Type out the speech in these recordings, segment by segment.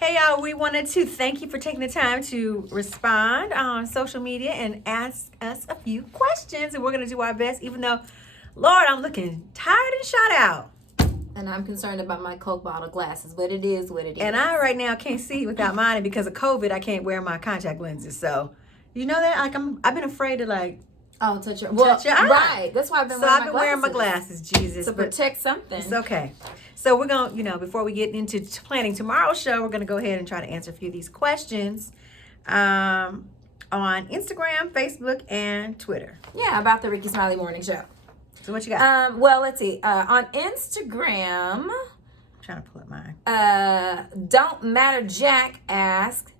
Hey, y'all, we wanted to thank you for taking the time to respond on social media and ask us a few questions. And we're going to do our best, even though, Lord, I'm looking tired and shot out. And I'm concerned about my Coke bottle glasses, but it is what it is. And I right now can't see without mine. And because of COVID, I can't wear my contact lenses. So, you know that? Like, I've been afraid to, like, touch your eye. Right. That's why I've been wearing my glasses, Jesus. To protect something. It's okay. So we're going to, before we get into planning tomorrow's show, we're going to go ahead and try to answer a few of these questions on Instagram, Facebook, and Twitter. Yeah, about the Rickey Smiley Morning Show. So what you got? Well, let's see. On Instagram, I'm trying to pull up mine. Don't Matter Jack asks,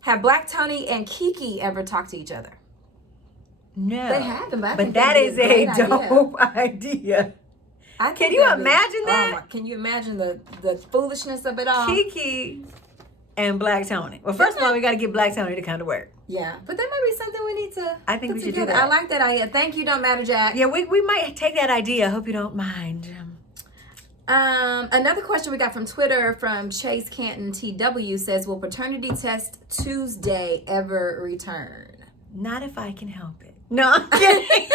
have Black Tony and Kiki ever talked to each other? No. They haven't, but that is a dope idea. Can you imagine that? Can you imagine the foolishness of it all? Kiki and Black Tony. Well, first of all, we got to get Black Tony to come to work. Yeah, but that might be something we need to. I think we should do that. I like that idea. Thank you, Don't Matter Jack. Yeah, we might take that idea. I hope you don't mind. Another question we got from Twitter from Chase Canton TW says, will paternity test Tuesday ever return? Not if I can help it. No, I'm kidding.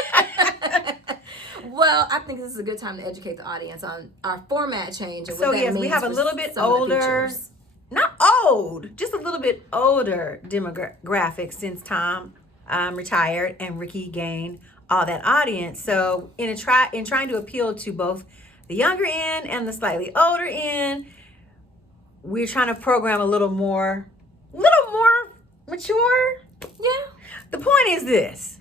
Well, I think this is a good time to educate the audience on our format change. And so yes, we have a little bit older, not old, just a little bit older demographic since Tom retired and Rickey gained all that audience. So in trying to appeal to both the younger end and the slightly older end, we're trying to program a little more mature. Yeah. The point is this.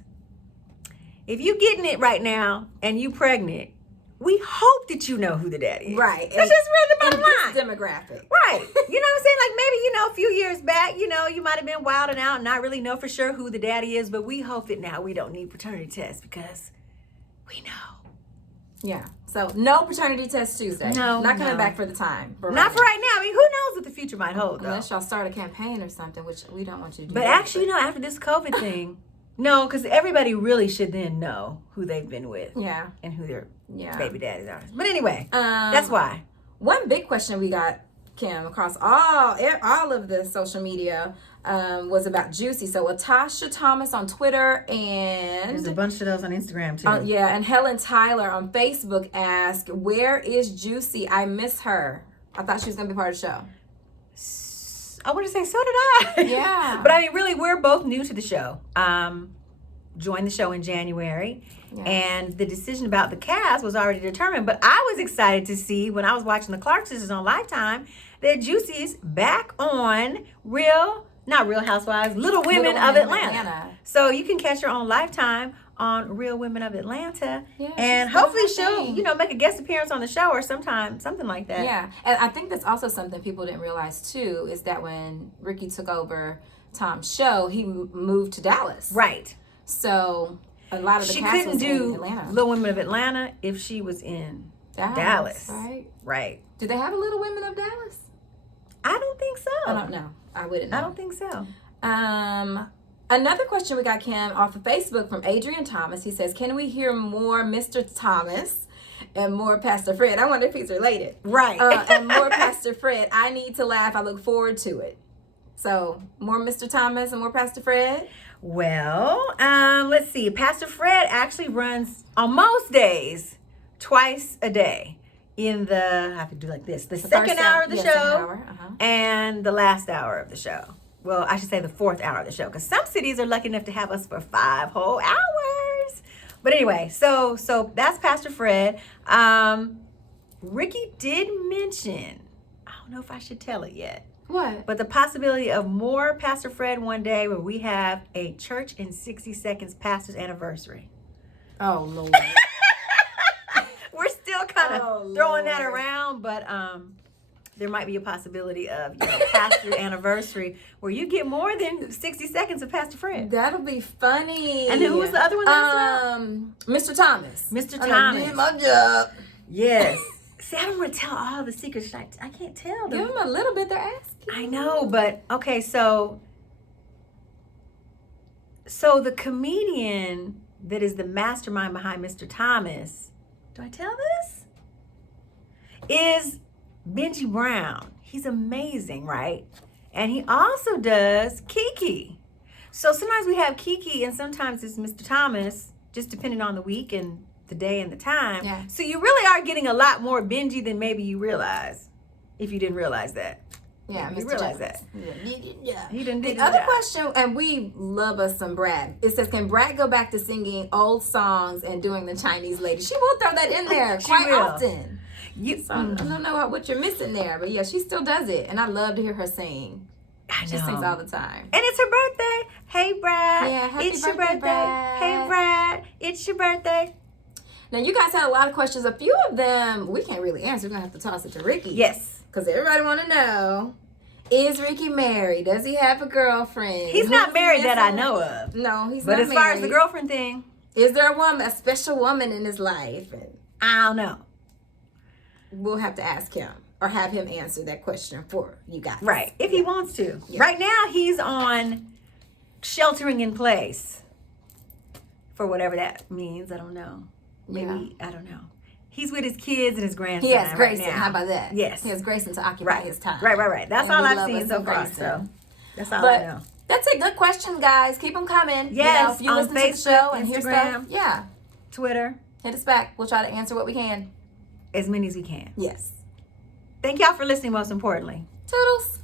If you getting it right now and you pregnant, we hope that you know who the daddy is. Right. That's just really the bottom line. This demographic. Right. You know what I'm saying? Like maybe, a few years back, you might have been wilding out and not really know for sure who the daddy is, but we hope that now we don't need paternity tests because we know. Yeah. So no paternity test Tuesday. No. Not coming back for the time. Not for right now. I mean, who knows what the future might hold, though. Unless y'all start a campaign or something, which we don't want you to do. But actually, after this COVID thing, no, because everybody really should then know who they've been with. Yeah. And who their baby daddies are. But anyway, that's why. One big question we got, Kim, across all of the social media was about Juicy. So Latasha Thomas on Twitter and... There's a bunch of those on Instagram, too. And Helen Tyler on Facebook asked, where is Juicy? I miss her. I thought she was going to be part of the show. I want to say, so did I. Yeah. But I mean, really, we're both new to the show. Joined the show in January. Yeah. And the decision about the cast was already determined. But I was excited to see, when I was watching the Clark Sisters on Lifetime, that Juicy's back on not Real Housewives, Little Women of Atlanta. So you can catch her on Lifetime on Real Women of Atlanta. Yeah, and hopefully she'll, make a guest appearance on the show or something like that. Yeah. And I think that's also something people didn't realize too, is that when Rickey took over Tom's show, he moved to Dallas. Right. So a lot of the cast was in Atlanta. She couldn't do Little Women of Atlanta if she was in Dallas. Right. Do they have a Little Women of Dallas? I don't think so. I don't know. I wouldn't know. I don't think so. Another question we got, Kim, off of Facebook from Adrian Thomas. He says, can we hear more Mr. Thomas and more Pastor Fred? I wonder if he's related. Right. And more Pastor Fred. I need to laugh. I look forward to it. So, more Mr. Thomas and more Pastor Fred? Well, let's see. Pastor Fred actually runs on most days twice a day. I have to do like this. The second hour of the show and the last hour of the show. Well, I should say the fourth hour of the show, because some cities are lucky enough to have us for 5 whole hours. But anyway, so that's Pastor Fred. Rickey did mention, I don't know if I should tell it yet. What? But the possibility of more Pastor Fred one day where we have a Church in 60 Seconds pastor's anniversary. Oh, Lord. We're still kind of throwing that around, but there might be a possibility of pastor anniversary where you get more than 60 seconds of Pastor Fred. That'll be funny. And who was the other one that was Mr. Thomas. Mr. Thomas. I did my job. Yes. See, I don't want to tell all the secrets. I can't tell them. Give them a little bit. They're asking. I know, but okay, so the comedian that is the mastermind behind Mr. Thomas, do I tell this? Is Benji Brown. He's amazing, right? And he also does Kiki. So sometimes we have Kiki and sometimes it's Mr. Thomas, just depending on the week and the day and the time. Yeah. So you really are getting a lot more Benji than maybe you realize, if you didn't realize that. Yeah, you Mr. realize Jones. that. Yeah. He didn't do The other question, and we love us some Brad. It says, can Brad go back to singing old songs and doing the Chinese lady? She will throw that in there She quite will. often. So I don't know what you're missing there, but yeah, she still does it, and I love to hear her sing. I know. She sings all the time. And it's her birthday. Hey, Brad. Yeah, happy it's your birthday, birthday. Brad. Hey, Brad. It's your birthday. Now, you guys had a lot of questions. A few of them we can't really answer. We're going to have to toss it to Rickey. Yes. Because everybody want to know, is Rickey married? Does he have a girlfriend? He's not married that I know of. No, he's but not married. as far as the girlfriend thing, is there a special woman in his life? And I don't know. we'll have to ask him or have him answer that question for you guys. Right. If he wants to. Yeah. Right now, he's on sheltering in place. For whatever that means. I don't know. Maybe, I don't know. He's with his kids and his grandson. He has Grayson. Right now. How about that? Yes. He has Grayson to occupy his time. Right. That's And all we I've love seen us so some far. Grayson. So that's all But I know. that's it. Good questions, guys. Keep them coming. Yes, if you on listen to the Facebook, show and hear Instagram. stuff, yeah, Twitter. hit us back. We'll try to answer what we can. As many as we can. Yes. Thank y'all for listening, most importantly. Toodles.